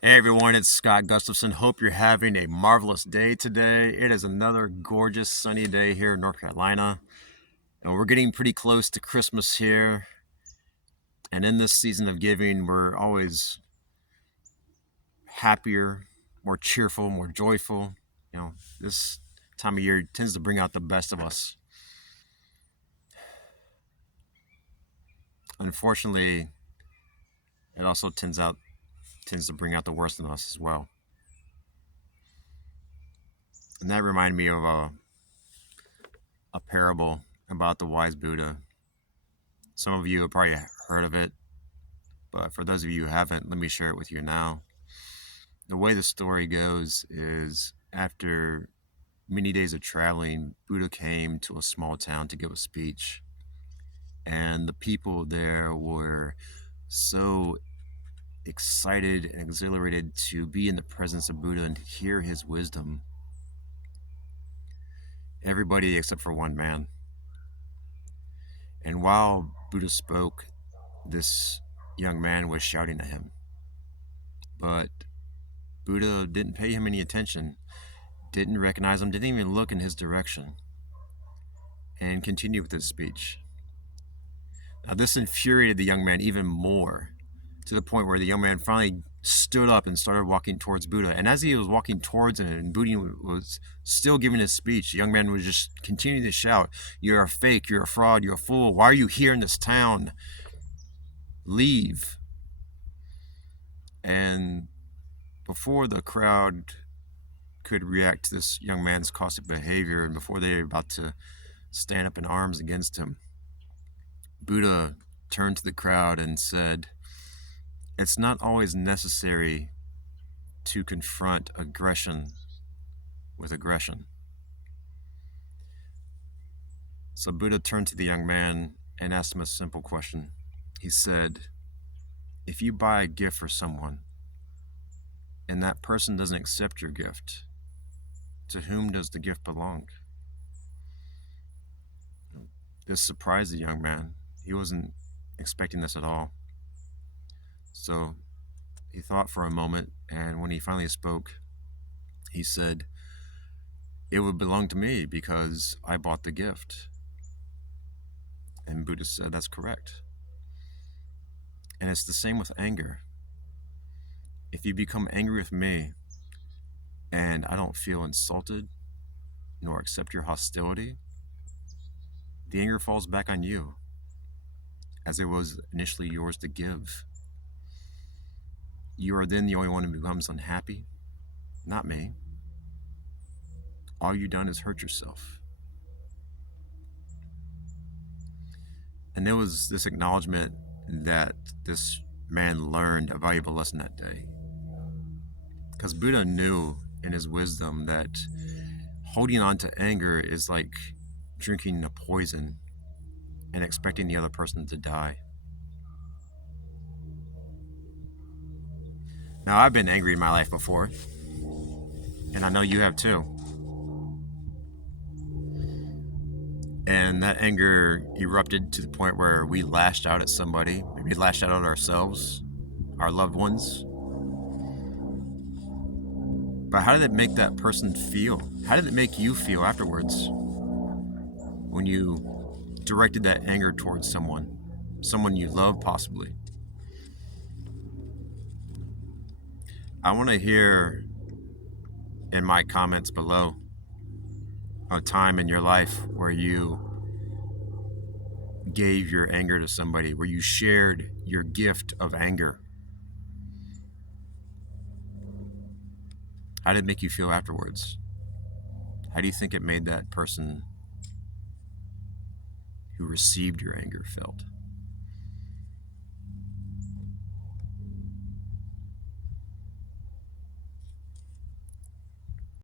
Hey everyone, it's Scott Gustafson. Hope you're having a marvelous day today. It is another gorgeous sunny day here in North Carolina, and we're getting pretty close to Christmas here. And in this season of giving, we're always happier, more cheerful, more joyful. This time of year tends to bring out the best of us. Unfortunately, it also tends to bring out the worst in us as well. And that reminded me of a parable about the wise Buddha. Some of you have probably heard of it, but for those of you who haven't, let me share it with you now. The way the story goes is after many days of traveling, Buddha came to a small town to give a speech. And the people there were so excited and exhilarated to be in the presence of Buddha and to hear his wisdom. Everybody except for one man. And while Buddha spoke, this young man was shouting at him. But Buddha didn't pay him any attention, didn't recognize him, didn't even look in his direction, and continued with his speech. Now, this infuriated the young man even more, to the point where the young man finally stood up and started walking towards Buddha. And as he was walking towards him and Buddha was still giving his speech, the young man was just continuing to shout, "You're a fake, you're a fraud, you're a fool. Why are you here in this town? Leave." And before the crowd could react to this young man's caustic behavior, and before they were about to stand up in arms against him, Buddha turned to the crowd and said, "It's not always necessary to confront aggression with aggression." So Buddha turned to the young man and asked him a simple question. He said, "If you buy a gift for someone and that person doesn't accept your gift, to whom does the gift belong?" This surprised the young man. He wasn't expecting this at all. So he thought for a moment, and when he finally spoke, he said, "It would belong to me because I bought the gift." And Buddha said, "That's correct." And it's the same with anger. If you become angry with me and I don't feel insulted nor accept your hostility, the anger falls back on you, as it was initially yours to give. You are then the only one who becomes unhappy, not me. All you've done is hurt yourself. And there was this acknowledgement that this man learned a valuable lesson that day. Because Buddha knew in his wisdom that holding on to anger is like drinking a poison and expecting the other person to die. Now, I've been angry in my life before, and I know you have too. And that anger erupted to the point where we lashed out at somebody, maybe lashed out at ourselves, our loved ones. But how did it make that person feel? How did it make you feel afterwards when you directed that anger towards someone you love possibly? I want to hear in my comments below a time in your life where you gave your anger to somebody, where you shared your gift of anger. How did it make you feel afterwards? How do you think it made that person who received your anger felt?